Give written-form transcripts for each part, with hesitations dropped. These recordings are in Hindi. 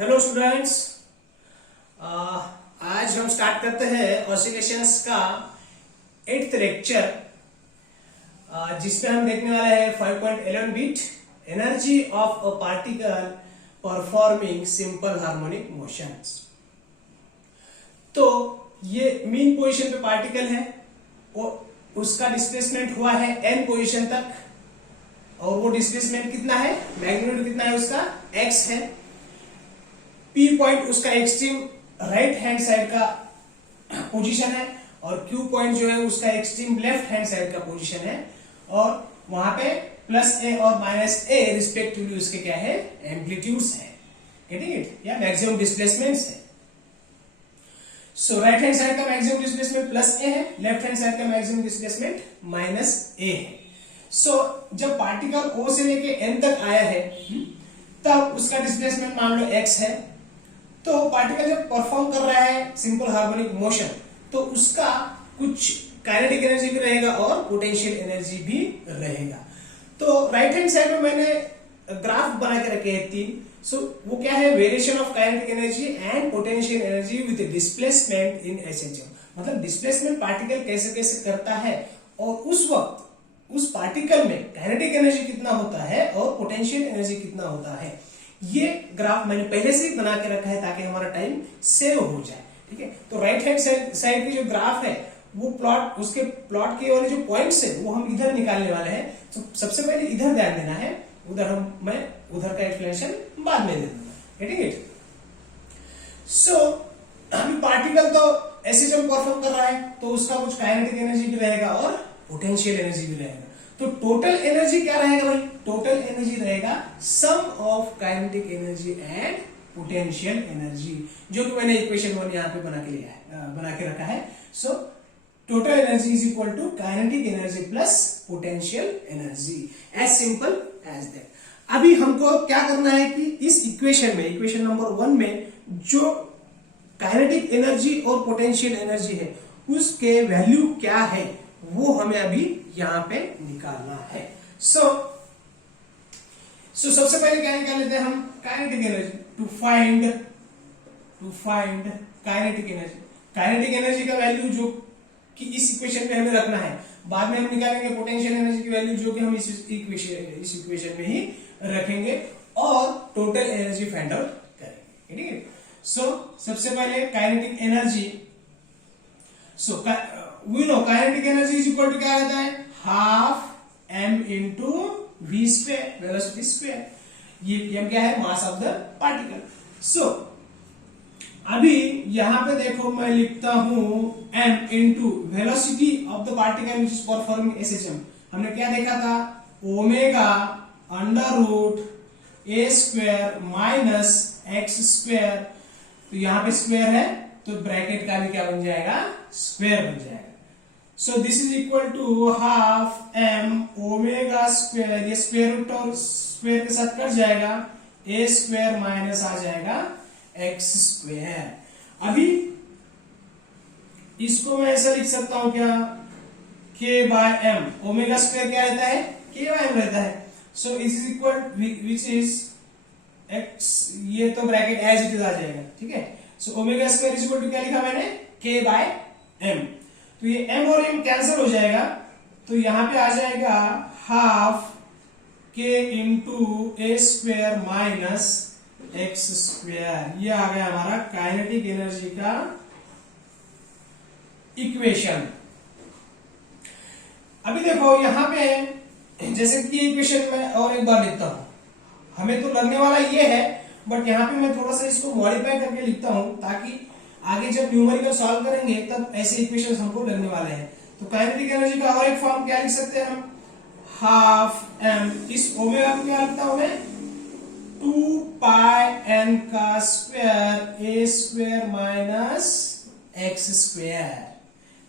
हेलो स्टूडेंट्स, आज हम स्टार्ट करते हैं ऑसिलेशंस का 8th लेक्चर, जिसमें हम देखने वाले हैं 5.11 बीट energy of a particle performing simple harmonic motions. तो ये मीन पोजीशन पे पार्टिकल है और उसका डिस्प्लेसमेंट हुआ है n पोजीशन तक, और वो डिस्प्लेसमेंट कितना है, मैग्नीट्यूड कितना है उसका, x है। P पॉइंट उसका एक्सट्रीम राइट हैंड साइड का पोजीशन है और Q पॉइंट जो है उसका एक्सट्रीम लेफ्ट हैंड साइड का पोजीशन है, और वहां पे प्लस a और माइनस a रिस्पेक्टिवली उसके क्या है, एम्पलीट्यूड्स है, गेटिंग इट, या मैक्सिमम डिस्प्लेसमेंट्स है। सो राइट हैंड साइड का मैक्सिमम डिस्प्लेसमेंट प्लस a है, लेफ्ट हैंड साइड का मैक्सिमम डिस्प्लेसमेंट माइनस a है। सो जब पार्टिकल O से लेके n तक आया है तब उसका डिस्प्लेसमेंट मान लो x है। तो पार्टिकल जब परफॉर्म कर रहा है सिंपल हार्मोनिक मोशन तो उसका कुछ काइनेटिक एनर्जी भी रहेगा और पोटेंशियल एनर्जी भी रहेगा। तो राइट हैंड साइड में मैंने ग्राफ बना के रखे हैं 3। सो वो क्या है, variation of kinetic energy and potential energy with displacement in SHM, मतलब डिस्प्लेसमेंट पार्टिकल कैसे कैसे करता है और उस वक्त उस पार्टिकल में काइनेटिक एनर्जी कितना होता है और पोटेंशियल एनर्जी कितना होता है। ये ग्राफ मैंने पहले से ही बना के रखा है ताकि हमारा टाइम सेव हो जाए, ठीक है। तो राइट हैंड साइड की जो ग्राफ है वो प्लॉट, उसके प्लॉट के वाले जो पॉइंट्स है वो हम इधर निकालने वाले हैं। तो सबसे पहले इधर ध्यान देना है, उधर मैं उधर का एक्सप्लेनेशन बाद में दे दूंगा, गेटिंग इट। सो अभी पार्टिकल तो एसएचएम परफॉर्म कर रहा है तो उसका कुछ काइनेटिक एनर्जी भी रहेगा और पोटेंशियल एनर्जी भी रहेगा। तो टोटल एनर्जी क्या रहेगा भाई, टोटल एनर्जी रहेगा sum of kinetic energy and potential energy, जो कि मैंने इक्वेशन 1 यहाँ पे बना के रखा है। So total energy is equal to kinetic energy plus potential energy, as simple as that. अभी हमको क्या करना है कि इस इक्वेशन में, इक्वेशन नंबर 1 में जो काइनेटिक एनर्जी और पोटेंशियल एनर्जी है उसके वैल्यू क्या है वो हमें अभी यहां पे निकालना है। सो सबसे पहले क्या निकाल लेते हैं हम, kinetic energy. To find kinetic energy, kinetic energy का वैल्यू जो कि इस इक्वेशन में हमें रखना है। बाद में हम निकालेंगे पोटेंशियल एनर्जी की वैल्यू जो कि हम इस इक्वेशन में ही रखेंगे और टोटल एनर्जी फाइंड आउट करेंगे, ठीक है। सो सबसे पहले kinetic energy, so we know kinetic energy is equal to क्या रहता है, half m into v square, velocity square। ये m क्या है, mass of the particle. So अभी यहां पे देखो मैं लिखता हूं m into velocity of the particle which is performing SHM। हमने क्या देखा था, omega under root a square minus x square. तो यहां पे स्क्वायर है तो ब्रैकेट का भी क्या बन जाएगा, स्क्वायर बन जाएगा। So this is equal to half m omega square, ये स्क्वायर रूट और स्क्वायर के साथ कट जाएगा, a स्क्वायर माइनस आ जाएगा x स्क्वायर। अभी इसको मैं ऐसा लिख सकता हूं क्या, k by m, omega square क्या रहता है, k बाय m रहता है। So is equal which is x, ये तो ब्रैकेट एज इट इज आ जाएगा, ठीक है। So omega square is equal to क्या लिखा मैंने, k बाय m। तो ये m और m कैंसिल हो जाएगा तो यहां पे आ जाएगा half k into a square minus x square. ये आ गया हमारा काइनेटिक एनर्जी का इक्वेशन। अभी देखो यहां पे जैसे कि इक्वेशन में और एक बार लिखता हूं, हमें तो लगने वाला ये है बट यहां पे मैं थोड़ा सा इसको मॉडिफाई करके लिखता हूं ताकि आगे जब न्यूमेरिकल सॉल्व करेंगे तब ऐसे इक्वेशंस हमको लगने वाले हैं। तो काइनेटिक एनर्जी का और एक फॉर्म क्या लिख सकते हैं हम, हाफ m, इस ओमेगा को क्या लिखता हूं मैं, 2 पाई n का square a square minus x square,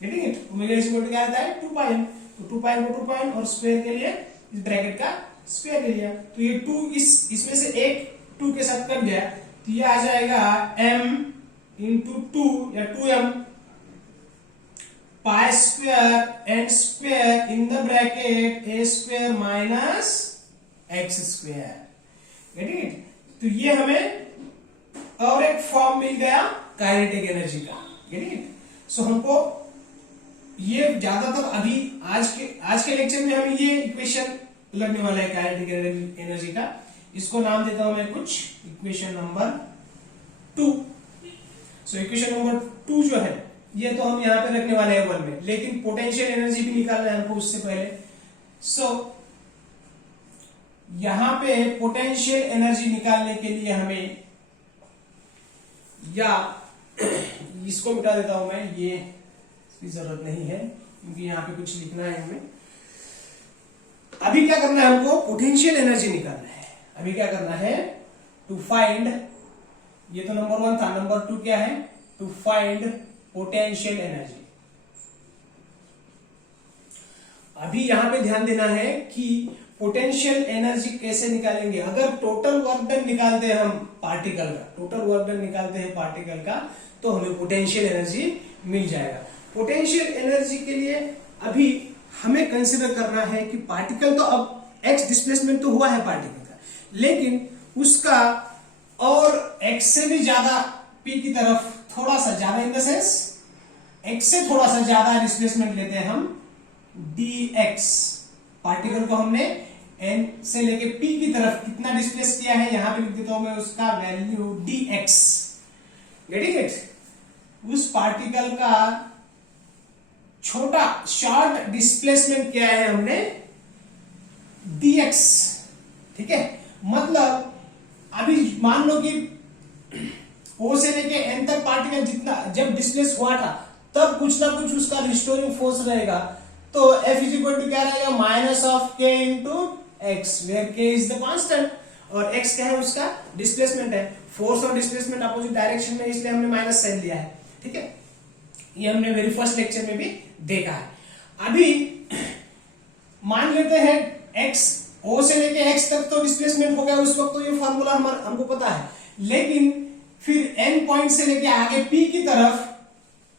getting it. Omega is equal to क्या आता है, 2 पाई n, तो 2 पाई n को 2 पाई n और स्क्वायर के लिए इस ब्रैकेट का स्क्वायर ले लिया। तो ये 2 इसमें से एक 2 के साथ कट गया तो ये आ जाएगा m इंटू 2 या 2m pi square n square in the bracket a square minus x square, getting it. तो ये हमें और एक फॉर्म मिल गया काइनेटिक एनर्जी का। Get it? सो हमको ये ज्यादातर अभी आज के लेक्चर में हम ये इक्वेशन लगने वाला है काइनेटिक एनर्जी का। इसको नाम देता हूं मैं कुछ, equation number 2। So equation number 2 जो है ये तो हम यहां पे रखने वाले हैं 1 में, लेकिन पोटेंशियल एनर्जी भी निकालना है हमको उससे पहले। सो यहां पे पोटेंशियल एनर्जी निकालने के लिए हमें, या इसको मिटा देता हूं मैं, ये इसकी जरूरत नहीं है क्योंकि यहां पे कुछ लिखना है हमें। अभी क्या करना है हमको, पोटेंशियल एनर्जी निकालना है। अभी क्या करना है, टू फाइंड, ये तो नंबर 1 था, नंबर 2 क्या है, टू फाइंड पोटेंशियल एनर्जी। अभी यहां पे ध्यान देना है कि पोटेंशियल एनर्जी कैसे निकालेंगे। अगर टोटल वर्क डन निकालते हैं हम पार्टिकल का, टोटल वर्क डन निकालते हैं पार्टिकल का, तो हमें पोटेंशियल एनर्जी मिल जाएगा। पोटेंशियल एनर्जी के लिए अभी हमें कंसीडर करना है कि पार्टिकल तो अब एक्स डिस्प्लेसमेंट तो हुआ है पार्टिकल का, लेकिन उसका और एक्स से भी ज्यादा पी की तरफ थोड़ा सा ज्यादा, इन द सेंस एक्स से थोड़ा सा ज्यादा डिस्प्लेसमेंट लेते हैं हम dx। पार्टिकल को हमने n से लेके p की तरफ कितना डिस्प्लेस किया है, यहां पे लिख देता हूं मैं उसका वैल्यू dx। Getting it? उस पार्टिकल का छोटा शॉर्ट डिस्प्लेसमेंट किया है हमने dx। ठीक है, मतलब अभी मान लो कि O से लेके n तक पार्टिकल जितना जब डिस्प्लेस हुआ था, तब कुछ ना कुछ उसका रिस्टोरिंग फोर्स रहेगा। तो F इज इक्वल टू क्या रहेगा, minus of k into x, where k is the constant और x क्या है, उसका डिस्प्लेसमेंट है। फोर्स और डिस्प्लेसमेंट अपोजिट डायरेक्शन में, इसलिए हमने माइनस साइन लिया है। ठीक है, ये हमने वेरी फर्स्ट लेक्चर में भी देखा है। अभी मान लेते हैं x, O से लेके x तक तो डिस्प्लेसमेंट हो गया उस वक्त, तो ये फॉर्मूला हमको पता है, लेकिन फिर n पॉइंट से लेके आगे p की तरफ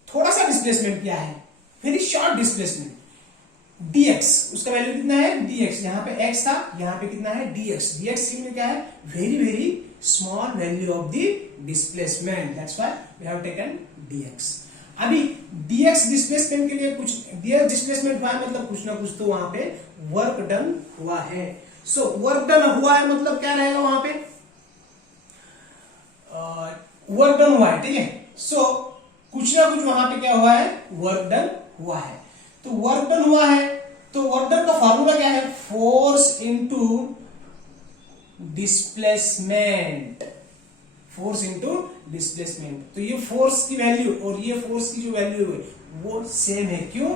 थोड़ा सा डिस्प्लेसमेंट किया है, वेरी शॉर्ट डिस्प्लेसमेंट dx। उसका वैल्यू कितना है, dx। यहां पे x था, यहां पे कितना है, dx। dx सिंपली क्या है, very very small value of the displacement, that's why we have taken dx। अभी dx डिस्प्लेसमेंट के लिए कुछ, dx डिस्प्लेसमेंट हुआ है मतलब कुछ ना कुछ तो वहां पे वर्क डन हुआ है। सो वर्क डन हुआ है मतलब क्या रहेगा वहां पे, वर्क डन हुआ है। ठीक है, सो कुछ ना कुछ वहां पे क्या हुआ है, वर्क डन हुआ है। तो वर्क डन हुआ है, तो वर्क डन का फॉर्मूला क्या है, force into displacement, force into displacement. तो ये फोर्स की वैल्यू और ये फोर्स की जो वैल्यू है वो सेम है। क्यों?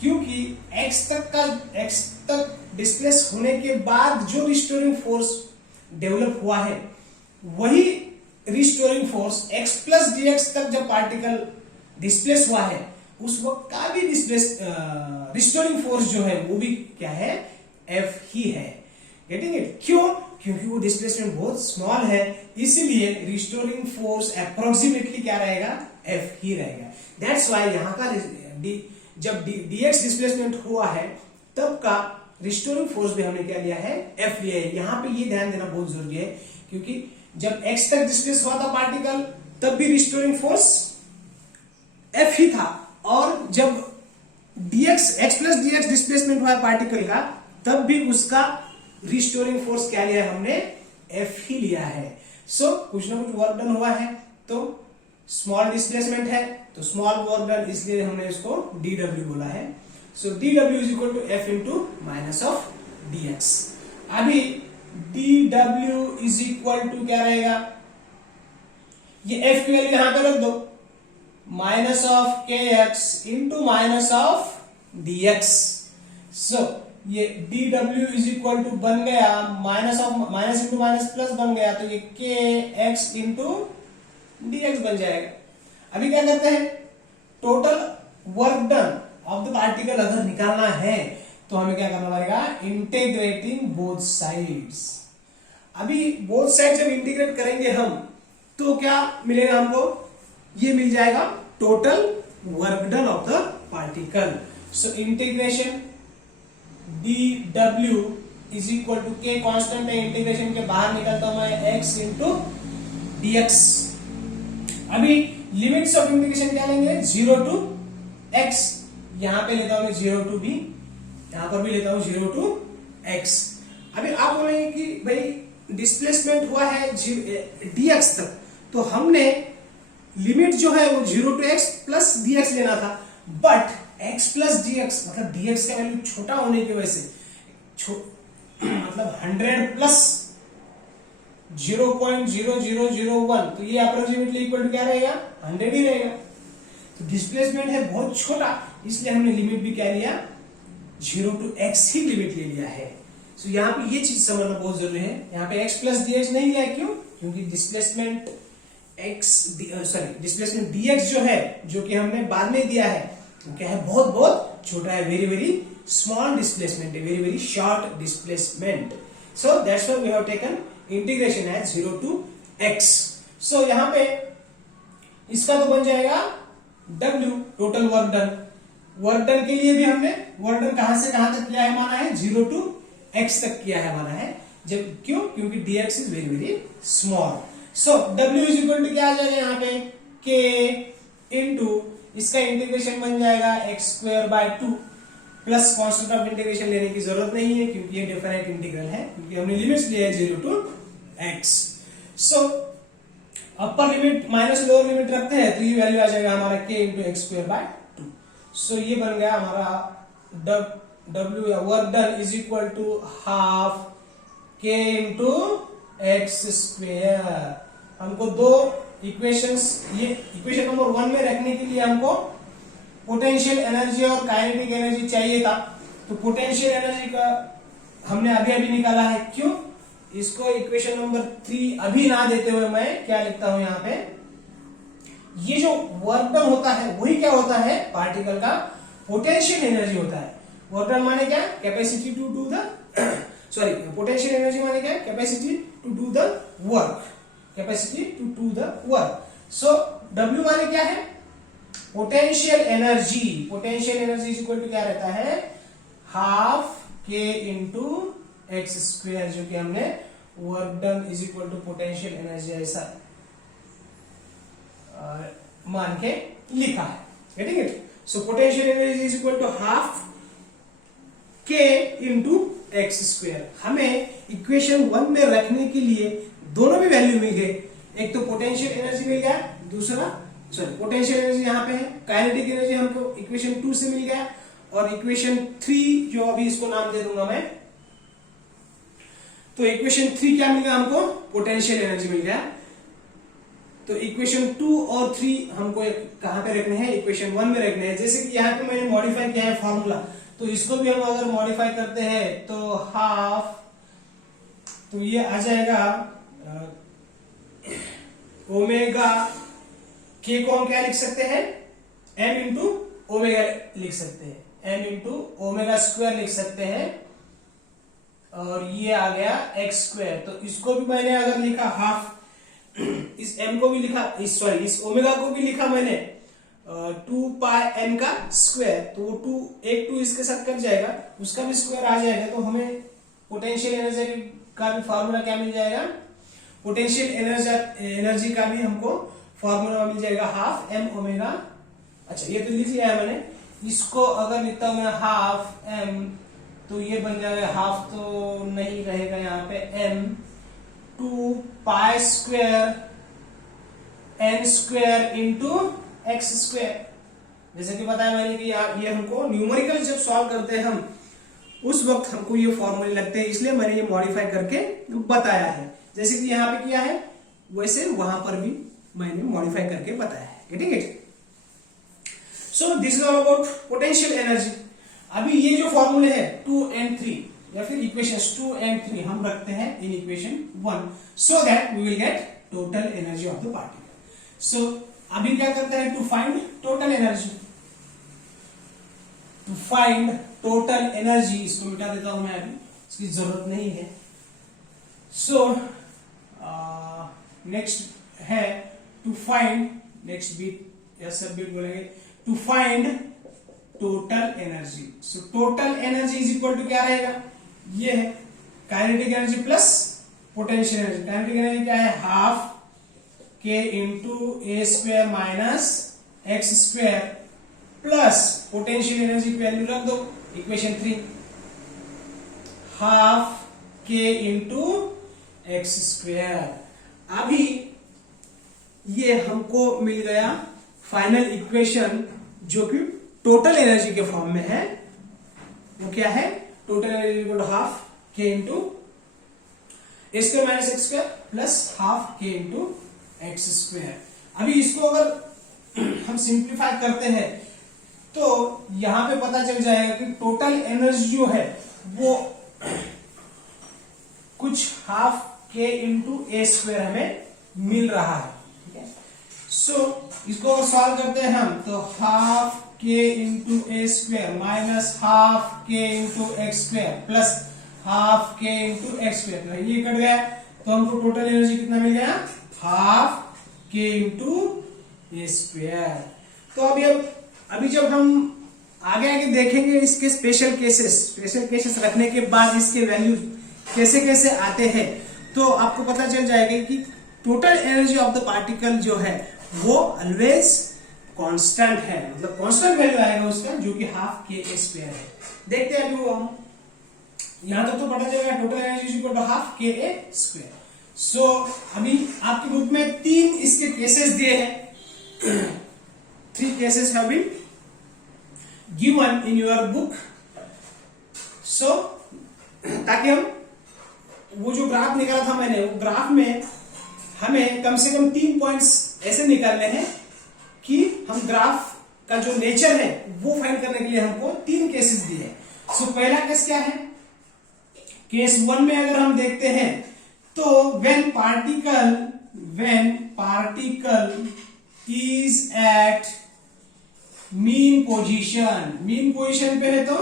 क्योंकि x तक डिस्प्लेस होने के बाद जो रिस्टोरिंग फोर्स डेवलप हुआ है, वही restoring force x plus dx तक जब पार्टिकल डिस्प्लेस हुआ है, उस वक्त का भी रिस्टोरिंग फोर्स जो है वो भी क्या है, F ही है। Getting it? क्यों? क्योंकि वो डिस्प्लेसमेंट बहुत स्मॉल है, इसलिए रिस्टोरिंग फोर्स अप्रोक्सीमेटली क्या रहेगा, F ही रहेगा। दैट्स वाई यहां का जब dx डिस्प्लेसमेंट हुआ है तब का रिस्टोरिंग फोर्स भी हमने क्या लिया है, F लिया है। यहां पे ये ध्यान देना बहुत जरूरी है, क्योंकि जब x तक डिस्प्लेस हुआ था पार्टिकल, तब भी रिस्टोरिंग फोर्स F ही था, और जब x प्लस dx डिस्प्लेसमेंट हुआ है पार्टिकल का, तब भी उसका रिस्टोरिंग फोर्स क्या लिया है हमने, F ही लिया है। सो कुछ ना कुछ वर्क डन हुआ है, तो स्मॉल डिस्प्लेसमेंट है तो स्मॉल वर्क डन, इसलिए हमने इसको dw बोला है। So dw is equal to F into minus of dx। अभी dw इज इक्वल टू क्या रहेगा, ये F की वैल्यू यहां पे रख दो, minus of kx into minus of dx। सो ये dw इज इक्वल टू बन गया माइनस इंटू माइनस प्लस बन गया, तो ये kx इंटू dx बन जाएगा। अभी क्या करते हैं, total work done of the particle अगर निकालना है तो हमें क्या करना पड़ेगा, इंटीग्रेटिंग बोथ साइड्स। अभी बोथ साइड जब इंटीग्रेट करेंगे हम, तो क्या मिलेगा हमको, ये मिल जाएगा total work done of the particle. So integration dw is equal to k constant है, इंटीग्रेशन के बाहर निकलता हूं मैं x इंटू dx। अभी लिमिट्स ऑफ इंटीग्रेशन क्या लेंगे, 0 टू x, यहां पे लेता हूं मैं 0 टू b, यहां पर भी लेता हूं 0 टू x। अभी आप बोलेंगे कि भाई डिस्प्लेसमेंट हुआ है dx तक, तो हमने लिमिट जो है वो 0 टू x प्लस dx लेना था, बट x प्लस dx मतलब dx का वैल्यू छोटा होने की वजह से मतलब 100 प्लस 0.0001, तो ये अप्रोक्सीमेटली इक्वल टू क्या रहेगा, 100 ही रहेगा। तो डिस्प्लेसमेंट है बहुत छोटा, इसलिए हमने लिमिट भी क्या लिया, 0 टू x ही लिमिट ले लिया है। तो यहाँ पे ये चीज समझना बहुत जरूरी है, यहाँ पे x प्लस dx नहीं लिया, क्यों, क्योंकि डिस्प्लेसमेंट डिस्प्लेसमेंट dx जो है, जो कि हमने बाद में दिया है, तो क्या है, बहुत बहुत छोटा है, वेरी वेरी स्मॉल डिस्प्लेसमेंट है, very very short displacement. So that's why we have taken integration है 0 टू x। सो यहाँ पे इसका तो बन जाएगा W, total work done. Work done के लिए भी हमने वर्क डन कहां से कहां तक किया है माना है, 0 टू x तक किया है माना है, जब क्यों, क्योंकि dx is very very small. So W is equal to क्या आ जाएगा यहाँ पे, k इंटू इसका इंटीग्रेशन बन जाएगा x²/2 plus constant of integration लेने की जरूरत नहीं है, क्योंकि ये डिफरेंट इंटीग्रल है, क्योंकि हमने लिमिट्स लिए है 0 to x। So upper limit minus lower limit रखते हैं, तो ये वैल्यू आ जाएगा हमारा k इंटू x²/2। सो ये बन गया हमारा W work done is equal to half k into x²। हमको दो इक्वेशंस, ये इक्वेशन नंबर 1 में रखने के लिए हमको पोटेंशियल एनर्जी और काइनेटिक एनर्जी चाहिए था, तो पोटेंशियल एनर्जी का हमने अभी अभी निकाला है, क्यों, इसको इक्वेशन नंबर 3 अभी ना देते हुए मैं क्या लिखता हूं यहाँ पे, ये जो वर्क डन होता है वही क्या होता है, पार्टिकल का पोटेंशियल एनर्जी होता है। वर्क डन माने क्या, capacity to do the sorry potential energy माने क्या, capacity to do the work, capacity to do the work. So W माने क्या है, potential energy. Potential energy is equal to क्या रहता है, हाफ k इंटू x², जो कि हमने work done is equal to potential energy ऐसा मान के लिखा है, getting it. So potential energy is equal to half k into x²। हमें इक्वेशन 1 में रखने के लिए दोनों भी वैल्यू मिल गए, एक तो पोटेंशियल एनर्जी मिल गया, दूसरा सॉरी पोटेंशियल एनर्जी यहाँ पे है, काइनेटिक एनर्जी हमको इक्वेशन 2 से मिल गया, और इक्वेशन 3 जो अभी इसको नाम दे दूंगा मैं, तो इक्वेशन 3 क्या मिल गया हमको, पोटेंशियल एनर्जी मिल गया। तो इक्वेशन 2 और 3 हमको कहां पे रखने हैं, इक्वेशन 1 में रखने हैं। जैसे कि यहाँ पे मैंने मॉडिफाई किया है फॉर्मूला, तो इसको भी हम अगर मॉडिफाई करते हैं तो हाफ, तो ये आ जाएगा ओमेगा k को हम क्या लिख सकते हैं, m इंटू ओमेगा लिख सकते हैं, m इंटू ओमेगा² लिख सकते हैं, और ये आ गया x²। तो इसको भी मैंने अगर लिखा हाफ, इस m को भी लिखा, इस ओमेगा को भी लिखा मैंने 2πn का स्क्वायर, तो वो 2 इसके साथ कट जाएगा, उसका भी स्क्वायर आ जाएगा, तो हमें पोटेंशियल एनर्जी का भी फॉर्मूला क्या मिल जाएगा, पोटेंशियल एनर्जी का भी हमको फॉर्मूला मिल जाएगा हाफ m ओमेगा। अच्छा ये तो लिख लिया है मैंने, इसको अगर लिखता हूं मैं हाफ m, तो ये बन जाएगा, हाफ तो नहीं रहेगा यहाँ पे, m 2π² n² इंटू x²। जैसे कि बताया मैंने कि ये हमको न्यूमेरिकल जब सॉल्व करते हैं हम, उस वक्त हमको ये फॉर्मूले लगते हैं, इसलिए मैंने ये मॉडिफाई करके बताया है। जैसे कि यहाँ पे किया है वैसे वहां पर भी मैंने मॉडिफाई करके बताया है, getting it. So this is all about potential energy. अभी ये जो फॉर्मूले है 2 and 3 या फिर इक्वेशंस 2 and 3 हम रखते हैं in equation 1, so that we will get total energy of the particle. So अभी क्या करते हैं, to find total energy, to find total energy, इसको मिटा देता हूं मैं, अभी इसकी जरूरत नहीं है। सो नेक्स्ट है टू फाइंड, नेक्स्ट बीट या सब बीट बोलेंगे, to find total energy. So total energy is equal to क्या रहेगा, ये है kinetic energy plus potential energy. Kinetic energy क्या है, हाफ के इंटू ए square minus x square plus potential energy की वैल्यू रख दो इक्वेशन 3 हाफ के इंटू एक्स स्क्वायर। अभी ये हमको मिल गया फाइनल इक्वेशन जो कि टोटल एनर्जी के फॉर्म में है। वो क्या है? Total energy equal to half के इंटू ए square minus x square plus half के इंटू एक्स स्क्वायर। अभी इसको अगर हम सिंप्लीफाई करते हैं तो यहां पे पता चल जाएगा कि टोटल एनर्जी जो है वो कुछ हाफ के इंटू ए स्क्वायर हमें मिल रहा है। ठीक है, सो इसको अगर सॉल्व करते हैं हम तो हाफ के इंटू ए स्क्वायर माइनस हाफ के into x square plus half के इंटू एक्स स्क्वायर, तो ये कट गया तो हमको टोटल एनर्जी कितना मिल गया? हाफ के इंटू ए स्क्वायर। तो अभी जब हम आगे आगे देखेंगे इसके स्पेशल केसेस रखने के बाद इसके वैल्यू कैसे कैसे आते हैं तो आपको पता चल जाएगा कि total energy of the particle जो है वो ऑलवेज कांस्टेंट है, मतलब कांस्टेंट वैल्यू आएगा उसका जो कि हाफ के ए स्क्वायर है। देखते हैं अभी वो हम यहां तक तो पता चलेगा total energy equal to half के ए स्क्वायर। सो अभी आपकी बुक में 3 इसके केसेस दिए हैं। 3 cases have been given in your book. So ताकि हम वो जो ग्राफ निकाला था मैंने, वो ग्राफ में हमें कम से कम 3 पॉइंट्स ऐसे निकालने हैं कि हम ग्राफ का जो नेचर है वो फाइंड करने के लिए हमको 3 केसेस दिए हैं। सो पहला केस क्या है? केस 1 में अगर हम देखते हैं तो when particle is at mean position पे है तो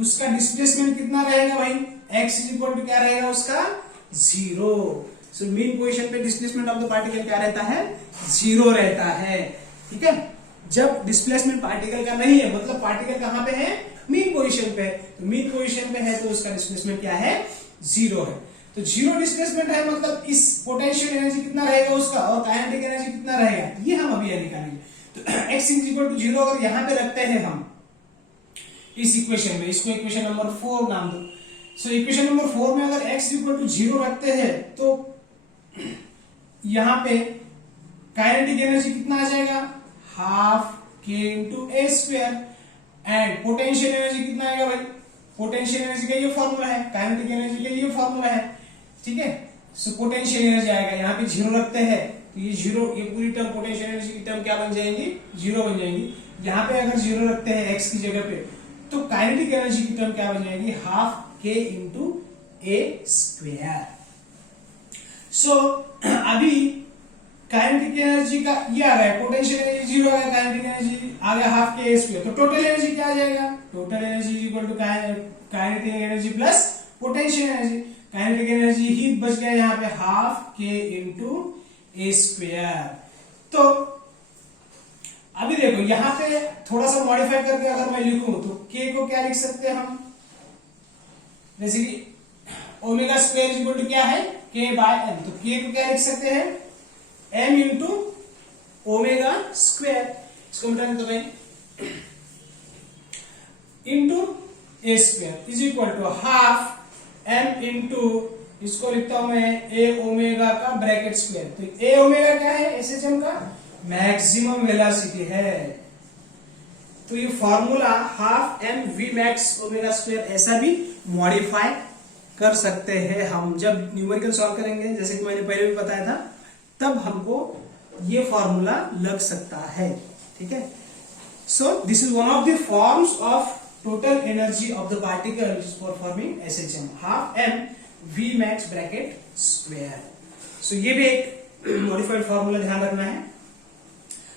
उसका डिस्प्लेसमेंट कितना रहेगा भाई? x इज इक्वल टू क्या रहेगा उसका? 0। सो मीन पोजीशन पे डिस्प्लेसमेंट ऑफ द पार्टिकल क्या रहता है? 0 रहता है। ठीक है, जब डिस्प्लेसमेंट पार्टिकल का नहीं है मतलब पार्टिकल कहां पे है? मीन पोजीशन पे। तो मीन पोजीशन पे है तो उसका डिस्प्लेसमेंट क्या है? 0 है। तो 0 डिस्प्लेसमेंट है मतलब इस पोटेंशियल एनर्जी कितना रहेगा उसका और काइनेटिक एनर्जी कितना रहेगा ये हम अभी निकालेंगे। तो x इज इक्वल टू 0 अगर यहां पे रखते हैं हम इस इक्वेशन में, इसको इक्वेशन नंबर 4 नाम दो। सो इक्वेशन नंबर 4 में अगर x इक्वल टू 0 रखते हैं तो यहां पे काइनेटिक एनर्जी कितना आ जाएगा? हाफ के into A square and potential energy कितना आएगा भाई? पोटेंशियल एनर्जी का ये फॉर्मूला है, काइनेटिक एनर्जी का ये फॉर्मूला है। ठीक है, सो पोटेंशियल एनर्जी आएगा, यहाँ पे 0 रखते हैं तो ये 0, ये पूरी टर्म पोटेंशियल एनर्जी की टर्म क्या बन जाएंगी? 0 बन जाएंगी। यहाँ पे अगर 0 रखते हैं x की जगह पे तो काइनेटिक एनर्जी की टर्म क्या बन जाएगी? हाफ के इंटू ए स्क्वायर। सो अभी काइनेटिक एनर्जी का ये आ गया, पोटेंशियल एनर्जी 0 आ गया, काइनेटिक एनर्जी आ गया हाफ के ए स्क्वायर। तो टोटल एनर्जी क्या आ जाएगा? Total energy equal to kinetic energy plus potential energy. Kinetic energy ही बच गया यहाँ पे हाफ के इंटू ए स्क्वायर। तो अभी देखो यहां पे थोड़ा सा मॉडिफाई करके अगर मैं लिखूं तो k को क्या लिख सकते हैं हम? जैसे कि ओमेगा स्क्वायर इक्वल टू क्या है? k by m। तो k को क्या लिख सकते हैं? m into omega square. इसको मिटाने तो भाई into A square is equal to half m into, इसको लिखता हूं मैं a ओमेगा का ब्रैकेट स्क्वायर। तो a ओमेगा क्या है? एसएचएम का मैक्सिमम वेलोसिटी है। तो ये formula half m v max omega square ऐसा भी मॉडिफाई कर सकते हैं हम जब न्यूमेरिकल सॉल्व करेंगे। जैसे कि मैंने पहले भी बताया था तब हमको ये फॉर्मूला लग सकता है। ठीक है, so this is one of the forms of total energy of the particle for forming SHM, half m v max bracket square. So ये भी एक मॉडिफाइड फॉर्मूला ध्यान रखना है।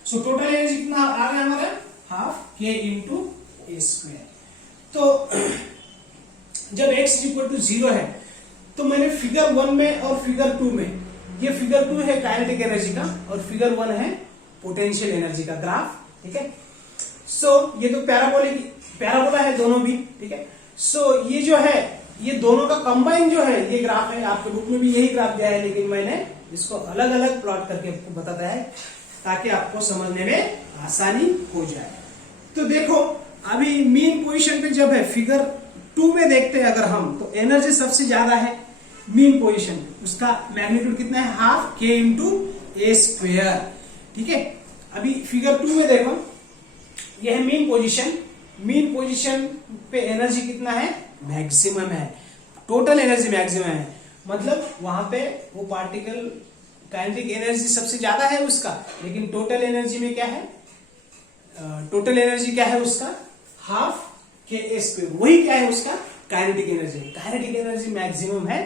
सो टोटल एनर्जी कितना आ गया हमारा? हाफ के इंटू ए स्क्वायर। तो जब x इक्वल टू 0 है तो मैंने फिगर 1 में और फिगर 2 में, ये फिगर 2 है काइनेटिक एनर्जी का और फिगर 1 है पोटेंशियल एनर्जी का ग्राफ। ठीक है, सो ये तो पैराबोला है दोनों भी। ठीक है, सो ये जो है ये दोनों का कंबाइन जो है ये ग्राफ है, आपके बुक में भी यही ग्राफ दिया है, लेकिन मैंने इसको अलग अलग प्लॉट करके आपको बताता है ताकि आपको समझने में आसानी हो जाए। तो देखो अभी मीन पोजीशन पे जब है फिगर 2 में देखते हैं अगर हम, तो एनर्जी सबसे ज्यादा है मीन पोजीशन, उसका मैग्नीट्यूड कितना है, हाफ के इंटू ए स्क्वेयर। ठीक है, अभी फिगर 2 में देखो ये है मीन पोजीशन, मीन पोजीशन पे एनर्जी कितना है, मैक्सिमम है, टोटल एनर्जी मैक्सिमम है, मतलब वहां पे वो पार्टिकल काइनेटिक एनर्जी सबसे ज्यादा है उसका, लेकिन टोटल एनर्जी में क्या है, टोटल एनर्जी क्या है उसका, हाफ के ए स्क्वायर, वही क्या है उसका kinetic energy. Kinetic energy maximum है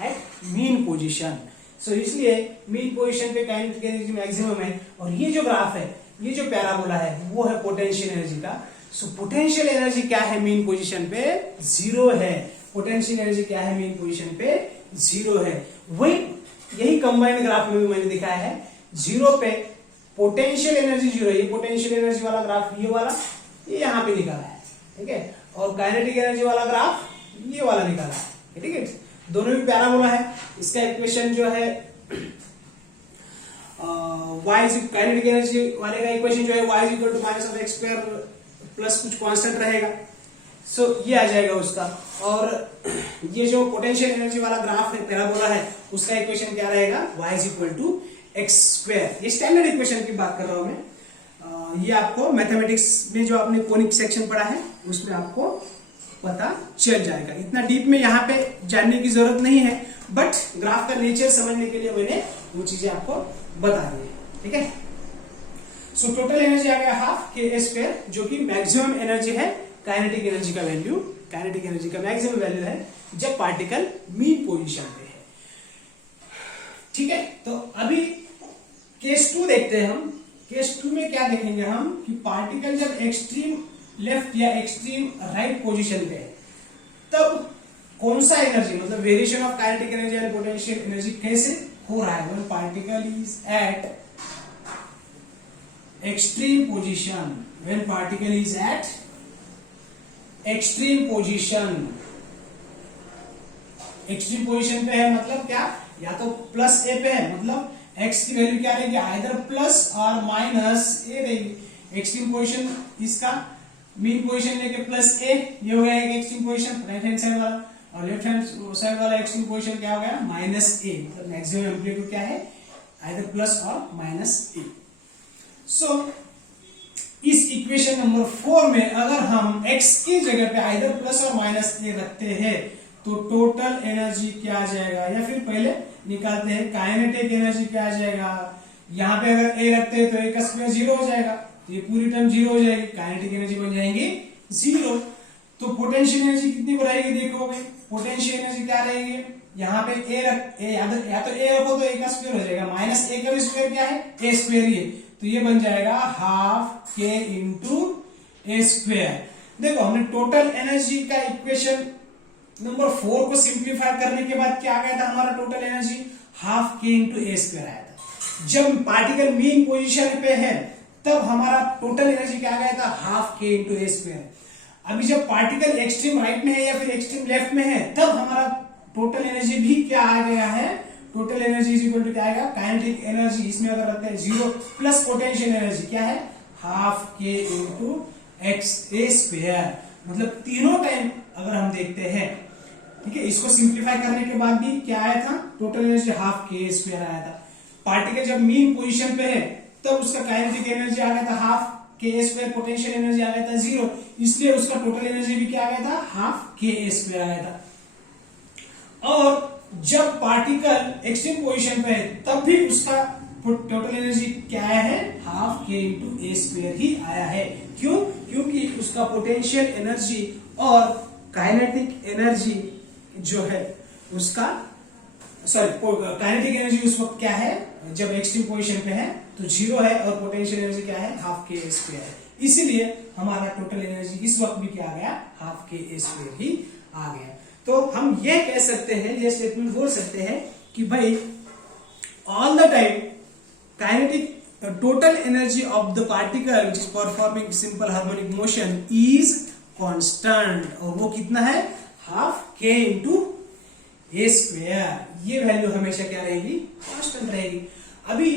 एट मीन पोजीशन, सो इसलिए मीन पोजीशन पे काइनेटिक एनर्जी मैक्सिमम है। और ये जो ग्राफ है, ये जो पैराबोला है वो है पोटेंशियल एनर्जी का। सो पोटेंशियल एनर्जी क्या है मीन पोजीशन पे, जीरो है। पोटेंशियल एनर्जी क्या है मीन पोजीशन पे, जीरो है। वही यही कंबाइंड ग्राफ में भी मैंने दिखाया है, जीरो पे पोटेंशियल एनर्जी जीरो है। ये पोटेंशियल एनर्जी वाला ग्राफ ये वाला ये यहां पे निकाला है, ठीक है, और काइनेटिक एनर्जी वाला ग्राफ ये वाला निकाला है, ठीक है, दोनों भी पैराबोला है। इसका इक्वेशन जो है y काइनेटिक एनर्जी वाले का इक्वेशन जो है y equal to minus of x square plus कुछ कांस्टेंट रहेगा, सो ये आ जाएगा उसका। और ये जो पोटेंशियल एनर्जी वाला ग्राफ है पैराबोला है, उसका इक्वेशन क्या रहेगा, y equal to x square. ये स्टैंडर्ड इक्वेशन की बात कर रहा हूं मैं, ये आपको मैथमेटिक्स में जो आपने कोनिक सेक्शन पढ़ा है उसमें आपको पता चल जाएगा। इतना डीप में यहाँ पे जानने की जरूरत नहीं है, बट ग्राफ का नेचर समझने के लिए मैंने वो चीजें आपको बता दी है, ठीक है। सो टोटल एनर्जी आ गया हाफ के ए स्क्वायर, जो कि मैक्सिमम एनर्जी है काइनेटिक एनर्जी का वैल्यू, काइनेटिक एनर्जी का मैक्सिमम वैल्यू है जब पार्टिकल मीन पोजीशन पे है, ठीक है। तो अभी केस 2 देखते हैं हम। केस 2 में क्या देखेंगे हम कि पार्टिकल जब एक्सट्रीम लेफ्ट या एक्सट्रीम राइट पोजीशन पे है तब कौन सा एनर्जी, मतलब variation of kinetic energy and potential energy कैसे हो रहा है। When particle is eight extreme position, when particle is eight extreme position, extreme position पे है मतलब क्या, या तो प्लस ए पे है, मतलब एक्स की वैल्यू क्या रहेगी, आइदर प्लस और माइनस ए रहेगी। एक्सट्रीम पोजीशन इसका मीन पोजीशन लेके प्लस ए, ये हो गया एक extreme position right hand side वाला, और लेफ्ट हैंड साइड वाला एक्सट्रीम पोजीशन क्या हो गया, माइनस ए, मतलब मैक्सिमम एम्पलीट्यूड क्या है, आइदर प्लस और माइनस ए। सो इस इक्वेशन नंबर 4 में अगर हम x की जगह पे आइदर प्लस और माइनस ए रखते हैं तो टोटल एनर्जी क्या आ जाएगा, या फिर पहले निकालते हैं काइनेटिक एनर्जी क्या आ जाएगा। यहाँ पे अगर a रखते हैं तो a का स्क्वायर 0 हो जाएगा, ये पूरी टर्म 0 हो जाएगी, काइनेटिक एनर्जी बन जाएंगी 0। तो पोटेंशियल एनर्जी कितनी बढ़ाएगी देखोगे, पोटेंशियल एनर्जी क्या रहेगी, यहाँ पे या तो a रखो तो a का स्क्वायर हो जाएगा, माइनस a का भी स्क्वायर क्या है, a स्क्वायर ही है, तो ये बन जाएगा हाफ के इंटू ए स्क्वायर। देखो हमने टोटल एनर्जी का इक्वेशन नंबर 4 को सिंप्लीफाई करने के बाद क्या आ गया था, हमारा टोटल एनर्जी हाफ के इंटू ए स्क्वायर आया था। जब पार्टिकल मीन पोजीशन पे है तब हमारा टोटल एनर्जी क्या आ गया था, हाफ के इंटू ए स्क्वायर। अभी जब पार्टिकल एक्सट्रीम राइट में है या फिर एक्सट्रीम लेफ्ट में है तब हमारा टोटल एनर्जी भी क्या आ गया है, total energy is equal to क्या आएगा, काइनेटिक एनर्जी, इसमें अगर रखते हैं 0 प्लस पोटेंशियल एनर्जी क्या है, हाफ के इंटू एक्स ए स्क्वायर। मतलब तीनों टाइम अगर हम देखते हैं, ठीक है, इसको सिंप्लीफाई करने के बाद भी क्या आया था, टोटल एनर्जी हाफ के स्क्वायर आया था। पार्टिकल जब मीन पोजीशन पे है तब उसका काइनेटिक एनर्जी आ गया था हाफ के स्क्वायर, पोटेंशियल एनर्जी आ गया था 0, इसलिए उसका टोटल एनर्जी भी क्या आ गया था, हाफ के स्क्वायर आया था। और जब पार्टिकल एक्सट्रीम पोजीशन पे है तब भी उसका टोटल एनर्जी क्या आया है, हाफ के इंटू ए स्क्वायर ही आया है। क्यों, क्योंकि उसका पोटेंशियल एनर्जी और काइनेटिक एनर्जी जो है उसका, काइनेटिक एनर्जी उस वक्त क्या है जब एक्सट्रीम पोजीशन पे है तो 0 है, और पोटेंशियल एनर्जी क्या है, हाफ के ए स्क्वायर है। इसीलिए हमारा टोटल एनर्जी इस वक्त भी क्या आ गया, हाफ के ए स्क्वायर ही आ गया। तो हम ये कह सकते हैं, ये स्टेटमेंट बोल सकते हैं कि भाई all the time kinetic total energy of the particle which is performing simple harmonic motion is constant, और वो कितना है, हाफ के इंटू ए स्क्वायर, ये वैल्यू हमेशा क्या रहेगी, कांस्टेंट रहेगी। अभी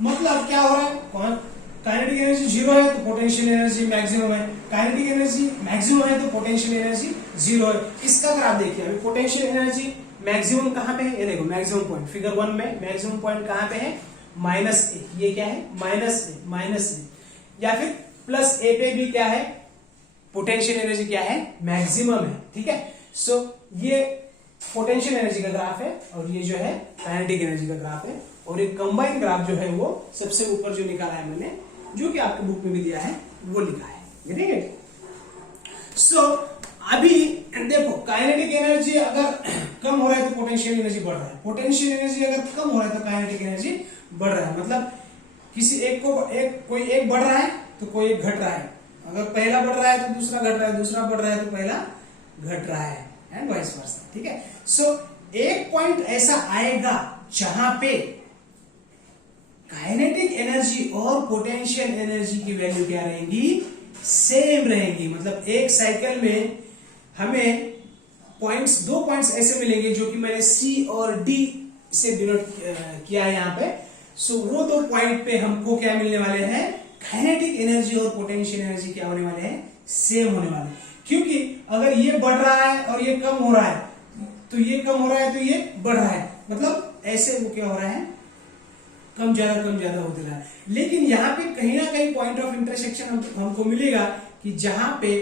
मतलब क्या हो रहा है, काइनेटिक एनर्जी जीरो है तो पोटेंशियल एनर्जी मैक्सिमम है, काइनेटिक एनर्जी मैक्सिमम है तो पोटेंशियल एनर्जी जीरो है। इसका ग्राफ देखिए, अभी पोटेंशियल एनर्जी मैक्सिमम कहां पे है, ये देखो मैक्सिमम पॉइंट फिगर 1 में मैक्सिमम पॉइंट कहां पे है, माइनस ए, ये क्या है माइनस ए, या फिर प्लस ए पे भी क्या है, पोटेंशियल एनर्जी क्या है, मैक्सिमम है, ठीक है। सो ये पोटेंशियल एनर्जी का ग्राफ है और ये जो है काइनेटिक एनर्जी का ग्राफ है, और एक कंबाइन ग्राफ जो है वो सबसे ऊपर जो निकाला है मैंने, जो कि आपके बुक में भी दिया है, वो लिखा है, ठीक है। सो अभी देखो, काइनेटिक एनर्जी अगर कम हो रहा है तो पोटेंशियल एनर्जी बढ़ रहा है, पोटेंशियल एनर्जी अगर कम हो रहा है तो काइनेटिक एनर्जी बढ़ रहा है। मतलब किसी एक को कोई एक बढ़ रहा है तो कोई एक घट रहा है, अगर पहला बढ़ रहा है तो दूसरा घट रहा है, दूसरा बढ़ रहा है तो पहला घट रहा है, एंड वाइस वर्सा, ठीक है। सो एक पॉइंट ऐसा आएगा जहां पे काइनेटिक एनर्जी और पोटेंशियल एनर्जी की वैल्यू क्या रहेगी, सेम रहेगी। मतलब एक साइकिल में हमें दो पॉइंट्स ऐसे मिलेंगे जो कि मैंने सी और डी से डिनोट किया है यहाँ पे। सो वो दो पॉइंट पे हमको क्या मिलने वाले हैं, काइनेटिक एनर्जी और पोटेंशियल एनर्जी क्या होने वाले हैं, सेम होने वाले हैं। क्योंकि अगर ये बढ़ रहा है और ये कम हो रहा है तो ये कम हो रहा है तो ये बढ़ रहा है, मतलब ऐसे वो क्या हो रहा है, कम ज्यादा होते रहा है। लेकिन यहाँ पे कहीं ना कहीं पॉइंट ऑफ इंटरसेक्शन हमको मिलेगा कि जहां पे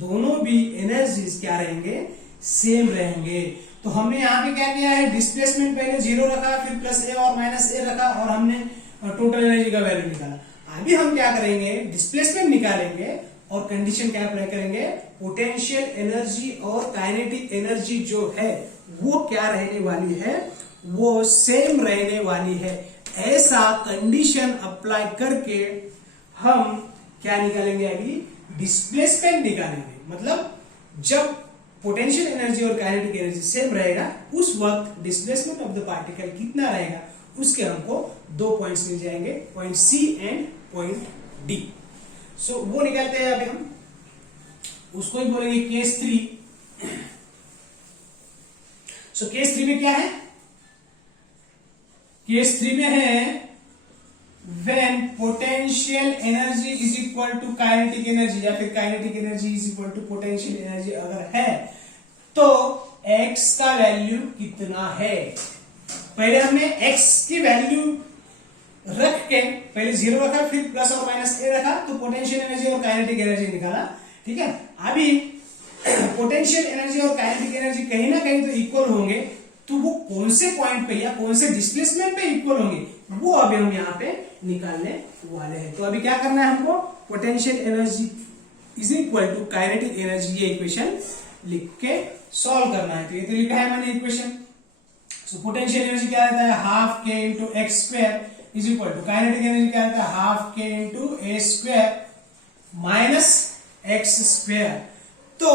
दोनों भी एनर्जीज क्या रहेंगे, सेम रहेंगे। तो हमने यहाँ पे क्या किया है, डिस्प्लेसमेंट पहले जीरो रखा, फिर प्लस ए और माइनस ए रखा, और हमने टोटल एनर्जी का वैल्यू निकाला। अभी हम क्या करेंगे, डिस्प्लेसमेंट निकालेंगे और कंडीशन क्या अप्लाई करेंगे, पोटेंशियल एनर्जी और काइनेटिक एनर्जी जो है वो क्या रहने वाली है, वो सेम रहने वाली है। ऐसा कंडीशन अप्लाई करके हम क्या निकालेंगे, अभी डिस्प्लेसमेंट निकालेंगे। मतलब जब पोटेंशियल एनर्जी और काइनेटिक एनर्जी सेम रहेगा उस वक्त डिस्प्लेसमेंट ऑफ द पार्टिकल कितना रहेगा, उसके हमको दो पॉइंट्स मिल जाएंगे, point C and point D. So वो निकालते हैं अभी हम, उसको ही बोलेंगे केस 3। सो केस 3 में क्या है, केस 3 में है when potential energy is equal to kinetic energy, या फिर kinetic energy is equal to potential energy अगर है तो x का वैल्यू कितना है। पहले हमने x की वैल्यू रख के पहले जीरो रखा, फिर प्लस और माइनस ए रखा, तो पोटेंशियल एनर्जी और काइनेटिक एनर्जी निकाला, ठीक है। अभी पोटेंशियल एनर्जी और काइनेटिक एनर्जी कहीं ना कहीं तो इक्वल होंगे, तो वो कौन से पॉइंट पे या कौन से डिस्प्लेसमेंट पे इक्वल होंगे, वो अभी हम यहाँ पे निकालने वाले हैं। तो अभी क्या करना है हमको, potential energy is equal to kinetic energy, ये इक्वेशन लिख के सॉल्व करना है। तो ये तो लिखा है मैंने इक्वेशन। सो पोटेंशियल एनर्जी क्या रहता है, हाफ के into x square is equal to kinetic energy क्या रहता है, हाफ के इंटू ए स्क्वायर माइनस एक्स स्क्वायर। तो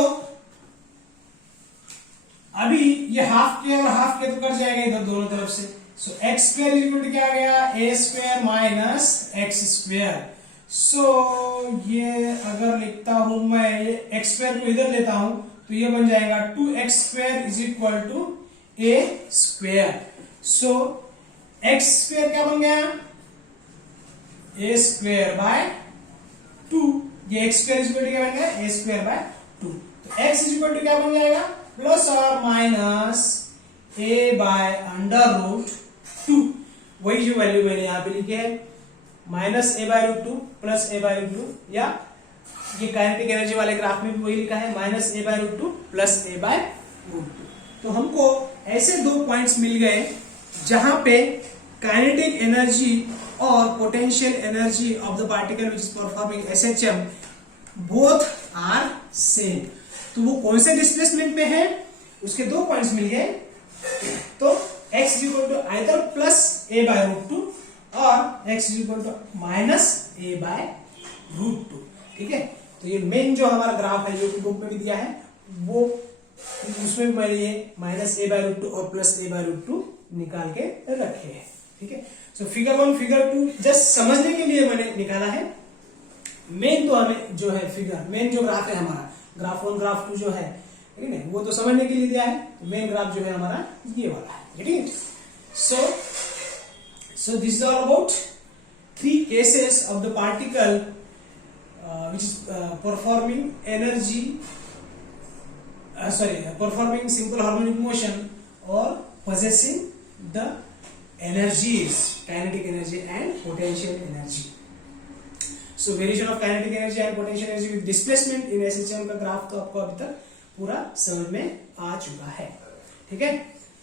अभी ये हाफ के और हाफ के तो कट जाएगा इधर दोनों तरफ से। So x square is equal to क्या आ गया, ए square minus x square. So ये अगर लिखता हूं मैं, ये एक्स स्क्वायर को इधर लेता हूं तो ये बन जाएगा 2x square is equal to A square. So x square क्या बन गया, ए स्क्वायर बाय 2, ये x square is equal to क्या बन गया, ए स्क्वायर बाय 2। तो एक्स इज इक्वल टू क्या बन जाएगा, प्लस और minus A by under root 2। वही जो वैल्यू मैंने यहां पे लिखी है, minus A by root 2 plus A by root 2, या ये काइनेटिक एनर्जी वाले ग्राफ में भी वही लिखा है, minus A by root 2 plus A by root 2। तो हमको ऐसे दो पॉइंट्स मिल गए जहां पे काइनेटिक एनर्जी और potential energy of the particle which is performing SHM both are same. तो वो कौन से डिस्प्लेसमेंट पे है, उसके दो पॉइंट्स मिल गए। तो x is equal to either plus A by root 2 और x is equal to minus A by root 2, ठीक है। तो ये मेन जो हमारा ग्राफ है जो कि बुक में भी दिया है, वो उसमें मैंने ये माइनस ए बाय रूट 2 और प्लस ए बाय रूट 2 निकाल के रखे हैं, ठीक है। सो फिगर 1 फिगर 2 जस्ट समझने के लिए मैंने निकाला है। मेन तो हमें जो है फिगर, मेन जो ग्राफ है हमारा, ग्राफ 1 ग्राफ 2 जो है ठीक है, वो तो समझने के लिए दिया है। मेन ग्राफ जो है हमारा ये वाला है, ठीक है। So this is all about 3 cases of the particle which is performing performing simple harmonic motion or possessing the energies, kinetic energy and potential energy. So variation of kinetic energy and potential energy with displacement in SHM का ग्राफ तो आपको अभी तक पूरा समझ में आ चुका है, ठीक है।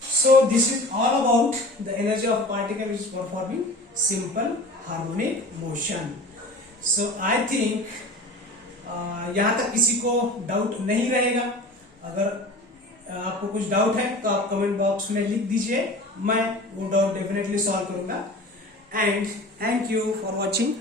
So this is all about the energy of a particle which is performing simple harmonic motion. So I think यहाँ तक किसी को डाउट नहीं रहेगा। अगर आपको कुछ डाउट है तो आप कमेंट बॉक्स में लिख दीजिए, मैं वो डाउट डेफिनेटली सॉल्व करूंगा। And thank you for watching.